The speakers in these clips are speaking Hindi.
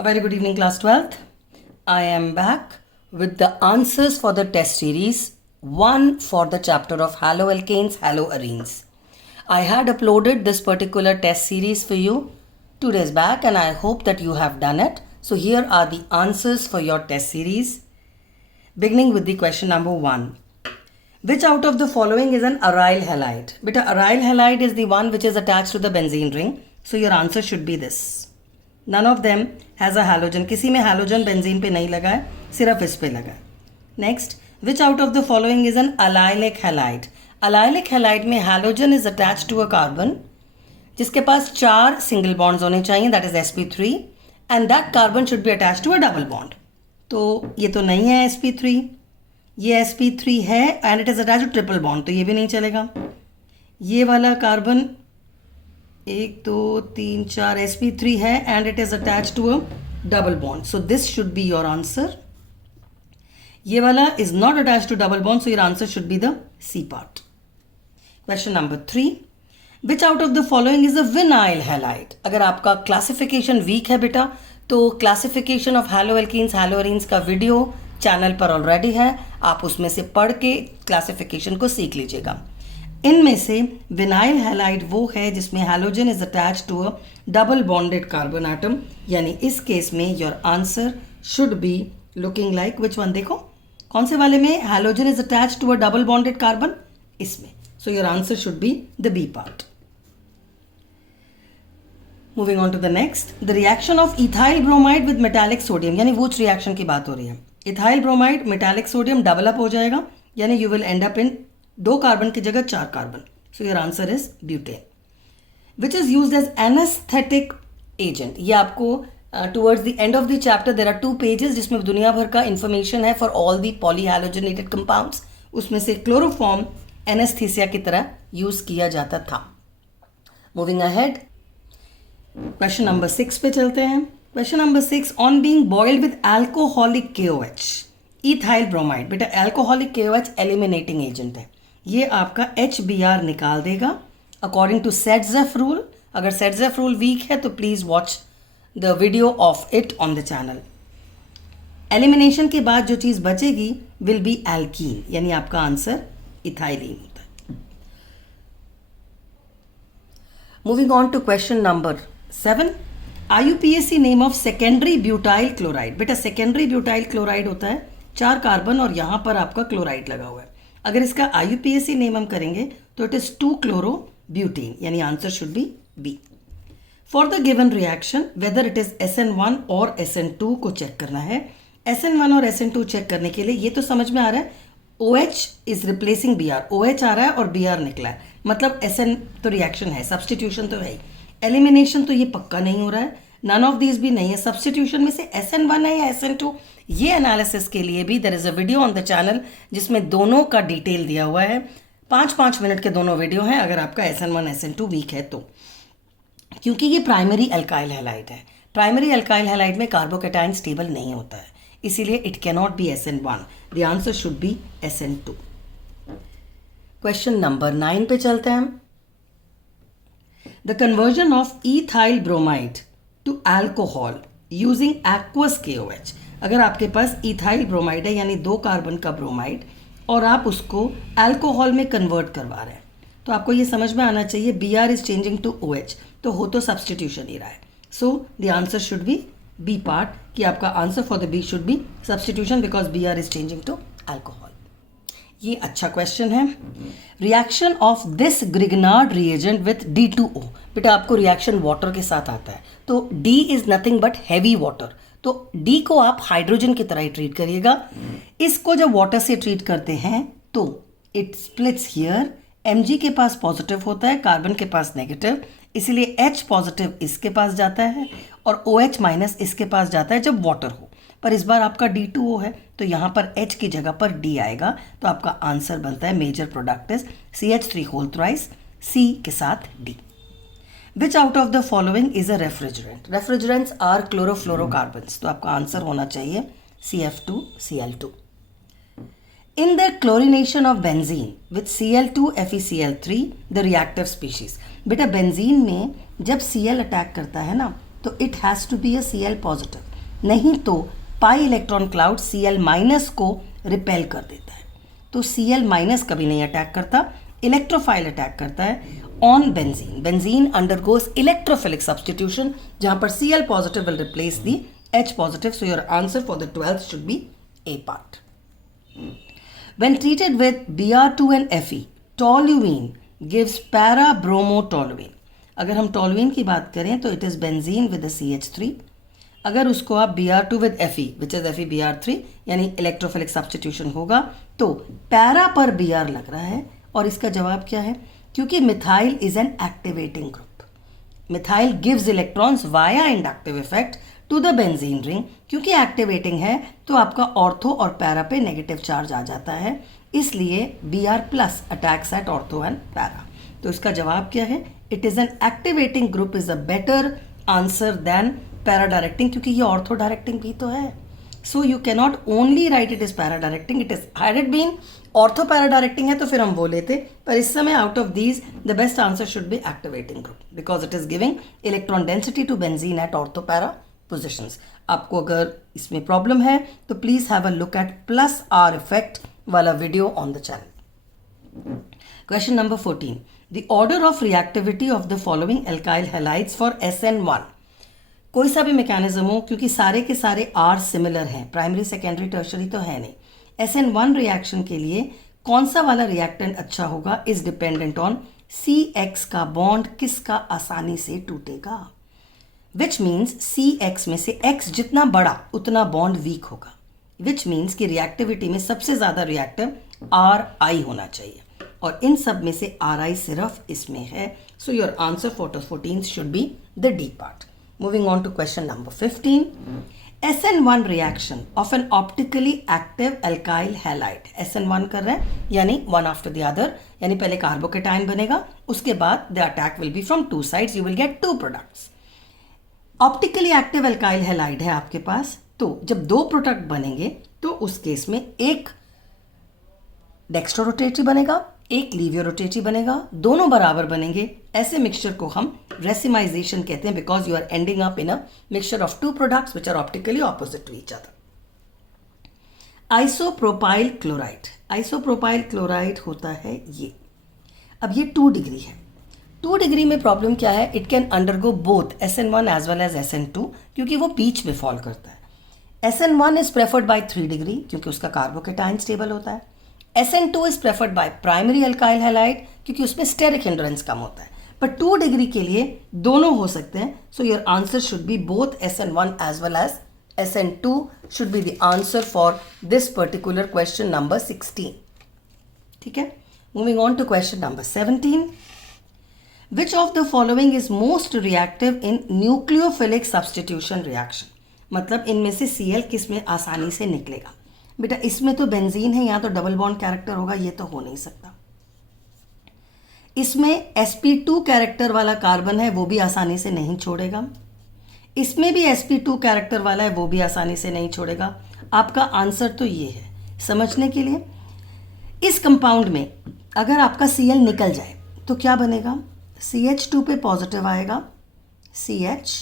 A very good evening, class 12th. I am back with the answers for the test series 1 for the chapter of haloalkanes, haloarenes. I had uploaded this particular test series for you 2 days back and I hope that you have done it. So here are the answers for your test series. Beginning with the question number 1. Which out of the following is an aryl halide? Beta, aryl halide is the one which is attached to the benzene ring. So your answer should be this. None of them has a halogen. किसी में halogen benzene पे नहीं लगा है, सिर्फ इस पे लगा है. Next, which out of the following is an allylic halide? Allylic halide में halogen is attached to a carbon जिसके पास 4 single bonds होने चाहिए, that is sp3, and that carbon should be attached to a double bond. तो ये तो नहीं है sp3, ये sp3 है and it is attached to triple bond, तो ये भी नहीं चलेगा. ये वाला कार्बन 1 2 3 4 sp3 है and it is attached to a double bond, so this should be your answer. ये वाला is not attached to double bond, so your answer should be the C part. Question number 3. Which out of the following is a vinyl halide? अगर आपका classification weak है बेटा तो classification of haloalkenes, haloarenes का वीडियो चैनल पर ऑलरेडी है, आप उसमें से पढ़ के क्लासिफिकेशन को सीख लीजिएगा. इनमें से विनाइल हैलाइड वो है जिसमें halogen is attached to a double bonded carbon atom, यानी इस केस में your answer should be looking like which one. देखो कौन से वाले में halogen is attached to a double bonded carbon, इसमें. So your answer should be the B part. Moving on to the next, the reaction of ethyl bromide with metallic sodium, यानी वूच रिएक्शन की बात हो रही है. Ethyl bromide metallic sodium double up हो जाएगा, यानी you will end up in 2 carbon की जगह 4 carbon. So your answer is butane which is used as anaesthetic agent. ये आपको towards the end of the chapter there are 2 pages जिसमें दुनिया भर का इंफॉर्मेशन है for all the polyhalogenated compounds. उसमें से क्लोरोफॉर्म एनेस्थीसिया की तरह यूज किया जाता था. मूविंग अहेड, क्वेश्चन नंबर 6 पे चलते हैं. Question number 6, on being boiled with alcoholic KOH, ethyl bromide. बेटा अल्कोहलिक KOH एलिमिनेटिंग एजेंट है, ये आपका HBr निकाल देगा अकॉर्डिंग टू सेटजेफ रूल. अगर सेटजेफ रूल वीक है तो please watch the video of it on the channel. Elimination के बाद जो चीज बचेगी विल बी एल्कीन, यानी आपका आंसर इथाइलिन होता है. Moving on to question number 7, IUPAC name of secondary butyl chloride. बेटा सेकेंडरी ब्यूटाइल क्लोराइड होता है 4 कार्बन और यहां पर आपका क्लोराइड लगा हुआ है. अगर इसका IUPAC नेम हम करेंगे तो इट इज 2-chloro-butane, यानी answer should be B. For the given reaction whether it is SN1 और SN2 को चेक करना है. SN1 और SN2 चेक करने के लिए ये तो समझ में आ रहा है OH is replacing Br. OH आ रहा है और Br निकला है, मतलब SN तो रिएक्शन है, सब्सटीट्यूशन तो है ही. एलिमिनेशन तो ये पक्का नहीं हो रहा है, नन ऑफ दीज भी नहीं है. सब्सटीट्यूशन में से SN1 है या SN2, ये एनालिसिस के लिए भी there is a video on the channel जिसमें दोनों का डिटेल दिया हुआ है. 5-5 मिनट के दोनों वीडियो हैं अगर आपका SN1 SN2 वीक है तो. क्योंकि ये प्राइमरी अल्काइल हैलाइड है, प्राइमरी अल्काइल हैलाइड में कार्बोकैटायन स्टेबल नहीं होता है, इसीलिए it can not be SN1. The answer should be SN2. Question number 9 पे चलते हैं. The conversion of ethyl bromide to alcohol using aqueous KOH. अगर आपके पास इथाइल ब्रोमाइड है यानी 2 कार्बन का ब्रोमाइड और आप उसको अल्कोहल में कन्वर्ट करवा रहे हैं तो आपको ये समझ में आना चाहिए Br is changing to OH, तो हो तो सब्सटीट्यूशन ही रहा है. So the answer should be B part, कि आपका answer for the B should be substitution because Br is changing to alcohol. ये अच्छा क्वेश्चन है. Reaction of this Grignard reagent with D2O. बेटा आपको रिएक्शन वाटर के साथ आता है तो D is nothing but heavy water, तो D को आप हाइड्रोजन की तरह ही ट्रीट करिएगा. इसको जब वाटर से ट्रीट करते हैं तो इट स्प्लिट्स हियर. Mg के पास पॉजिटिव होता है, कार्बन के पास नेगेटिव, इसीलिए H पॉजिटिव इसके पास जाता है और OH माइनस इसके पास जाता है जब वाटर हो. पर इस बार आपका D2O है तो यहाँ पर H की जगह पर D आएगा, तो आपका आंसर बनता है major product is CH3 whole thrice, C के साथ D. Which out of the following is a refrigerant. Refrigerants are chlorofluorocarbons, तो आपका आंसर होना चाहिए CF2Cl2. In the chlorination of benzene with Cl2FeCl3 the reactive species. बेटा बेंजीन में जब Cl अटैक करता है ना तो it has to be a Cl positive. नहीं तो pi electron cloud Cl minus को रिपेल कर देता है। तो Cl माइनस कभी नहीं अटैक करता, इलेक्ट्रोफाइल अटैक करता है on benzene. Benzene undergoes electrophilic substitution, जहां पर Cl positive will replace the H positive. So your answer for the 12th should be A part. When treated with Br2 and Fe, toluene gives para-bromotoluene. अगर हम टोलुइन की बात करें तो it is benzene with CH3। अगर उसको आप Br2 with Fe which is FeBr3 यानी इलेक्ट्रोफिलिक सब्सटीट्यूशन होगा तो पैरा पर Br लग रहा है। और इसका जवाब क्या है? क्योंकि methyl is an activating group, methyl gives electrons via inductive effect to the benzene ring. क्योंकि एक्टिवेटिंग है तो आपका ऑर्थो और पैरा पे नेगेटिव चार्ज आ जाता है, इसलिए Br plus attacks at ortho and para. तो इसका जवाब क्या है? It is an activating group is a better answer than para directing, क्योंकि ये ऑर्थो डायरेक्टिंग भी तो है। So you cannot only write it is para directing, it is had it been ortho para directing है तो फिर हम वो लेते, पर इस समय out of these the best answer should be activating group because it is giving electron density to benzene at ortho para positions. आपको अगर इसमें प्रॉब्लम है तो please have a look at plus R effect वाला video on the channel. Question number 14, the order of reactivity of the following alkyl halides for SN1। कोई सा भी मैकेनिज्म हो, क्योंकि सारे के सारे आर सिमिलर हैं, प्राइमरी सेकेंडरी टर्शरी तो है नहीं। SN1 रिएक्शन के लिए कौन सा वाला रिएक्टेंट अच्छा होगा इज डिपेंडेंट ऑन CX का बॉन्ड किसका आसानी से टूटेगा, विच मीन्स CX में से X जितना बड़ा उतना बॉन्ड वीक होगा, विच मीन्स कि रिएक्टिविटी में सबसे ज़्यादा रिएक्टिव RI होना चाहिए और इन सब में से RI सिर्फ इसमें है। So your answer for 14 should be the D part. Moving on to question number 15, SN1 reaction of an optically active alkyl halide. SN1 कर रहे हैं यानी वन आफ्टर द अदर, यानी पहले कार्बोकेटाइन बनेगा, उसके बाद the attack will be from two sides, you will get two products. Optically active alkyl halide है आपके पास, तो जब दो प्रोडक्ट बनेंगे तो उस केस में एक डेक्स्ट्रोरोटेटरी बनेगा, एक लीवियोरोटेटरी बनेगा, दोनों बराबर बनेंगे। ऐसे मिक्सचर को हम रेसिमाइजेशन कहते हैं because you are ending up in a mixture of two products which are optically opposite to each other. Isopropyl chloride, isopropyl chloride होता है ये। अब ये 2 डिग्री है, 2 डिग्री में प्रॉब्लम क्या है? It can undergo both SN1 as well as SN2 क्योंकि वो बीच में फॉल करता है। SN1 is preferred bye 3 degree क्योंकि उसका कार्बोकेटाइन स्टेबल होता है। SN2 is preferred by primary alkyl halide क्योंकि उसमें स्टेरिक हिंड्रेंस कम होता है, पर 2 डिग्री के लिए दोनों हो सकते हैं। So your answer should be both SN1 as well as SN2 should be the answer for this particular question number 16। ठीक है, moving on to question number 17, Which of the following is most reactive in nucleophilic substitution reaction? मतलब इनमें से Cl किस में आसानी से निकलेगा? बेटा इसमें तो बेंजीन है, यहाँ तो डबल बॉन्ड कैरेक्टर होगा, ये तो हो नहीं सकता। इसमें sp2 कैरेक्टर वाला कार्बन है, वो भी आसानी से नहीं छोड़ेगा। इसमें भी sp2 कैरेक्टर वाला है, वो भी आसानी से नहीं छोड़ेगा। आपका आंसर तो ये है। समझने के लिए, इस कंपाउंड में अगर आपका Cl निकल जाए तो क्या बनेगा? CH2 पे पॉजिटिव आएगा, CH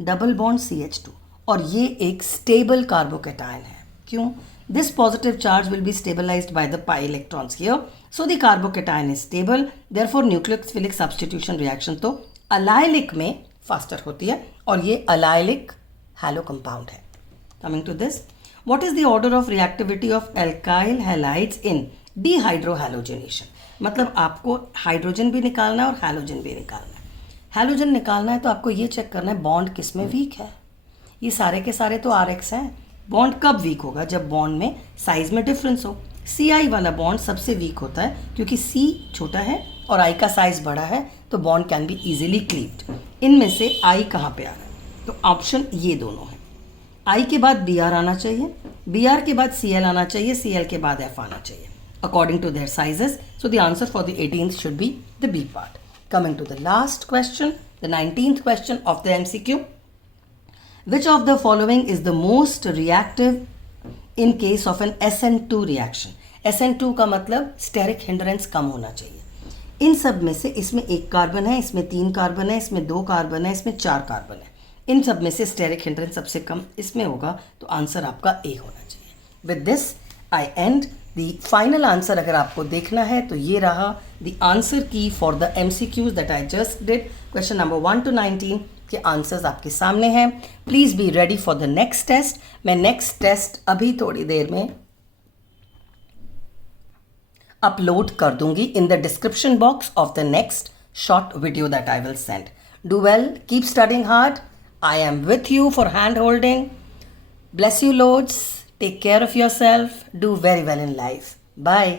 डबल बॉन्ड CH2, और ये एक स्टेबल कार्बोकेटाइन है। क्यों? This positive charge will be stabilized by the pi electrons here, so the carbocation is stable, therefore nucleophilic substitution reaction तो अलाइलिक में फास्टर होती है और ये अलाइलिक हैलो कंपाउंड है। Coming to this, what is the order of reactivity of alkyl halides in dehydrohalogenation? मतलब आपको हाइड्रोजन भी निकालना है और हैलोजन भी निकालना है। हैलोजन निकालना है तो आपको ये चेक करना है बॉन्ड किस में वीक है। ये सारे के सारे तो RX हैं। बॉन्ड कब वीक होगा? जब बॉन्ड में साइज में डिफरेंस हो। CI वाला बॉन्ड सबसे वीक होता है क्योंकि C छोटा है और I का साइज बड़ा है, तो bond can be easily cleaved. इनमें से I कहाँ पे आ रहा है? तो ऑप्शन ये दोनों है। I के बाद Br आना चाहिए, Br के बाद Cl आना चाहिए, Cl के बाद F आना चाहिए according to their sizes. So the answer for the 18th should be the B part. Coming to the last question, the 19th question of the MCQ. Which of the following is the most reactive in case of an SN2 reaction? SN2 का मतलब steric hindrance कम होना चाहिए। इन सब में से इसमें 1 कार्बन है, इसमें 3 कार्बन है, इसमें 2 कार्बन है, इसमें 4 कार्बन है। इन सब में से स्टेरिक हिंड्रेंस सबसे कम इसमें होगा, तो आंसर आपका ए होना चाहिए. With this I and the final answer. अगर आपको देखना है तो ये रहा the answer key for the MCQs that I just did. Question number 1 to 19 के आंसर्स आपके सामने हैं. Please be ready for the next test. मैं नेक्स्ट टेस्ट अभी थोड़ी देर में अपलोड कर दूंगी in the description box of the next short video that I will send. Do well, keep studying hard. I am with you for hand holding. Bless you loads. Take care of yourself. Do very well in life. Bye.